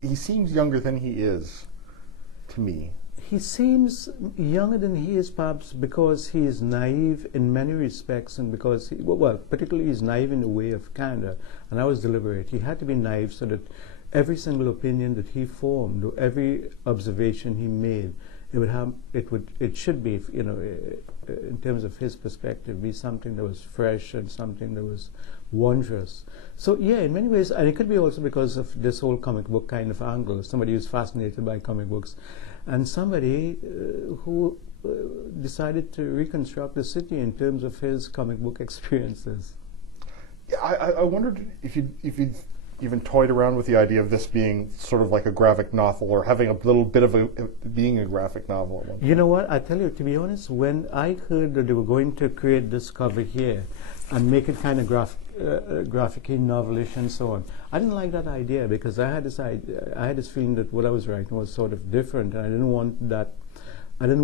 He seems younger than he is, to me. He seems younger than he is, perhaps because he is naive in many respects, and because, well, particularly he's naive in the way of Canada, and I was deliberate. He had to be naive so that every single opinion that he formed, or every observation he made, it should be, in terms of his perspective, be something that was fresh and something that was wondrous. So yeah, in many ways, and it could be also because of this whole comic book kind of angle, somebody who's fascinated by comic books, and somebody who decided to reconstruct the city in terms of his comic book experiences. Yeah, I wondered if you'd even toyed around with the idea of this being sort of like a graphic novel, or having a little bit of being a graphic novel at one point. You know what, I tell you, to be honest, when I heard that they were going to create this cover here and make it kind of graphically novelish and so on, I didn't like that idea, because I had this feeling that what I was writing was sort of different, and I didn't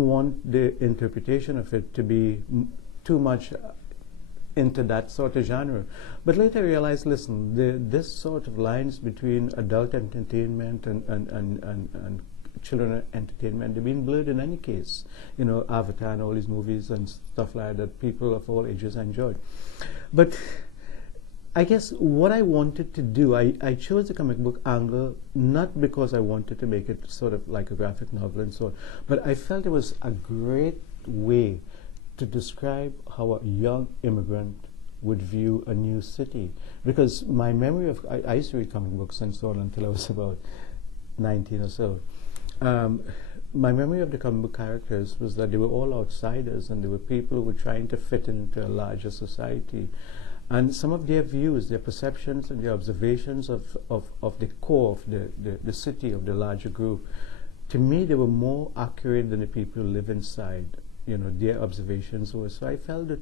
want the interpretation of it to be too much into that sort of genre. But later I realized, listen, this sort of lines between adult entertainment and children entertainment, they've been blurred in any case. Avatar and all these movies and stuff like that people of all ages enjoyed. But I guess what I wanted to do, I chose the comic book angle not because I wanted to make it sort of like a graphic novel and so on, but I felt it was a great way to describe how a young immigrant would view a new city. Because my memory of, I used to read comic books and so on until I was about 19 or so. My memory of the comic book characters was that they were all outsiders, and they were people who were trying to fit into a larger society. And some of their views, their perceptions, and their observations of the core of the city, of the larger group, to me they were more accurate than the people who live inside. Their observations were. So I felt that,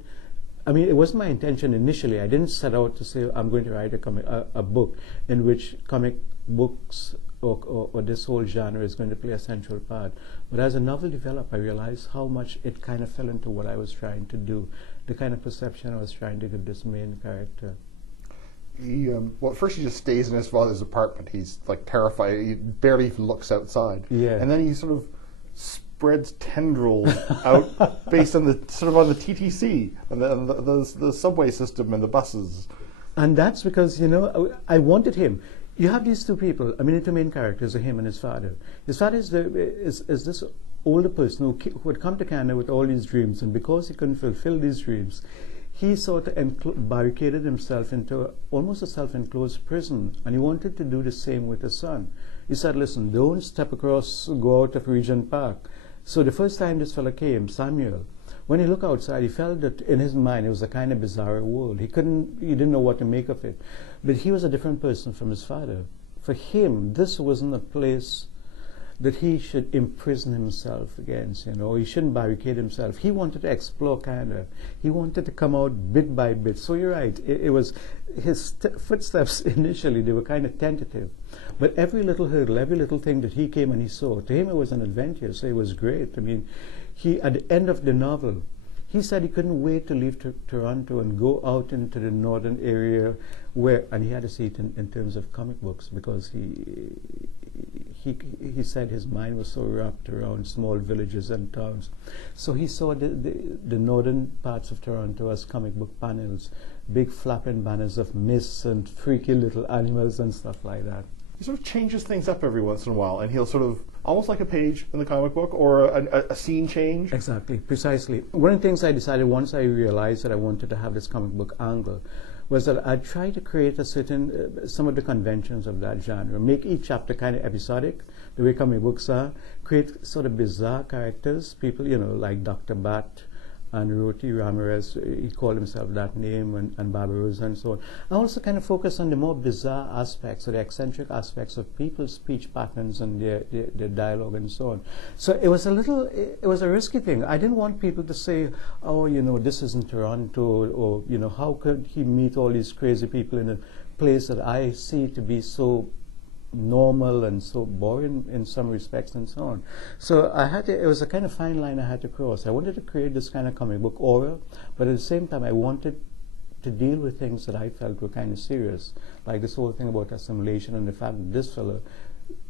it wasn't my intention initially. I didn't set out to say I'm going to write a book in which comic books or this whole genre is going to play a central part. But as the novel developed, I realized how much it kind of fell into what I was trying to do, the kind of perception I was trying to give this main character. At first he just stays in his father's apartment. He's like terrified. He barely even looks outside. Yeah. And then he sort of spreads tendrils out based on the TTC and the subway system and the buses. And that's because I wanted him. You have these two people. The two main characters are him and his father. His father is this older person who had come to Canada with all these dreams, and because he couldn't fulfill these dreams, he sort of barricaded himself into almost a self-enclosed prison, and he wanted to do the same with his son. He said, listen, don't go out of Regent Park. So the first time this fellow came, Samuel, when he looked outside, he felt that in his mind it was a kind of bizarre world. He didn't know what to make of it. But he was a different person from his father. For him, this wasn't a place that he should imprison himself against, He shouldn't barricade himself. He wanted to explore Canada. He wanted to come out bit by bit. So you're right. It was his footsteps initially, they were kind of tentative. But every little hurdle, every little thing that he came and he saw, to him it was an adventure, so it was great. He, at the end of the novel, he said he couldn't wait to leave Toronto and go out into the northern area and he had to see it in terms of comic books, because he said his mind was so wrapped around small villages and towns. So he saw the northern parts of Toronto as comic book panels, big flapping banners of mists and freaky little animals and stuff like that. He sort of changes things up every once in a while, and he'll sort of, almost like a page in the comic book, or a scene change. Exactly, precisely. One of the things I decided once I realized that I wanted to have this comic book angle was that I'd try to create some of the conventions of that genre, make each chapter kind of episodic, the way comic books are, create sort of bizarre characters, people, like Dr. Bat and Roti Ramirez, he called himself that name, and Barbarossa and so on. I also kind of focus on the more bizarre aspects, or the eccentric aspects of people's speech patterns and their dialogue and so on. So it was a risky thing. I didn't want people to say, oh, this isn't Toronto, or, how could he meet all these crazy people in a place that I see to be so normal and so boring in some respects and so on. So it was a kind of fine line I had to cross. I wanted to create this kind of comic book aura, but at the same time I wanted to deal with things that I felt were kind of serious, like this whole thing about assimilation and the fact that this fellow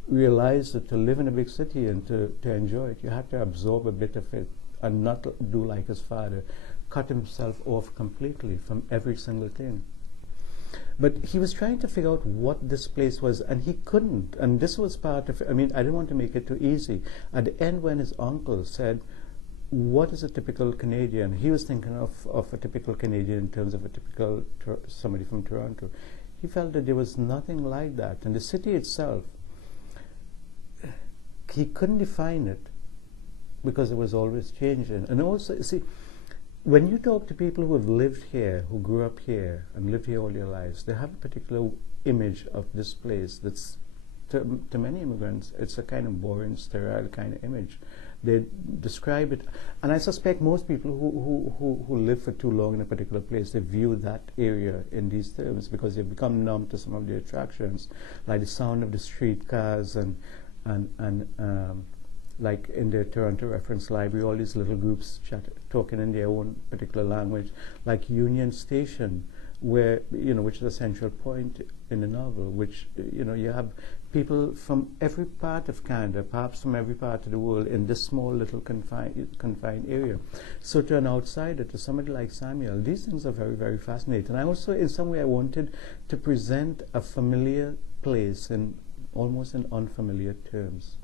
realized that to live in a big city and to enjoy it, you had to absorb a bit of it and not do like his father, cut himself off completely from every single thing. But he was trying to figure out what this place was, and he couldn't. And this was part of, I mean, I didn't want to make it too easy. At the end, when his uncle said, what is a typical Canadian? He was thinking of a typical Canadian in terms of a typical somebody from Toronto. He felt that there was nothing like that. And the city itself, he couldn't define it because it was always changing. And also, see, when you talk to people who have lived here, who grew up here and lived here all their lives, they have a particular image of this place that's, to many immigrants, it's a kind of boring, sterile kind of image. They describe it, and I suspect most people who live for too long in a particular place, they view that area in these terms because they've become numb to some of the attractions, like the sound of the streetcars and like in the Toronto Reference Library, all these little groups talking in their own particular language, like Union Station, where, you know, which is a central point in the novel, which, you know, you have people from every part of Canada, perhaps from every part of the world, in this small little confined area. So to an outsider, to somebody like Samuel, these things are very, very fascinating. And I also, in some way, I wanted to present a familiar place in almost in unfamiliar terms.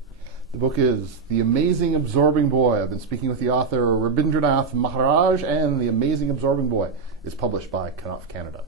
The book is The Amazing Absorbing Boy. I've been speaking with the author Rabindranath Maharaj, and The Amazing Absorbing Boy is published by Knopf Canada.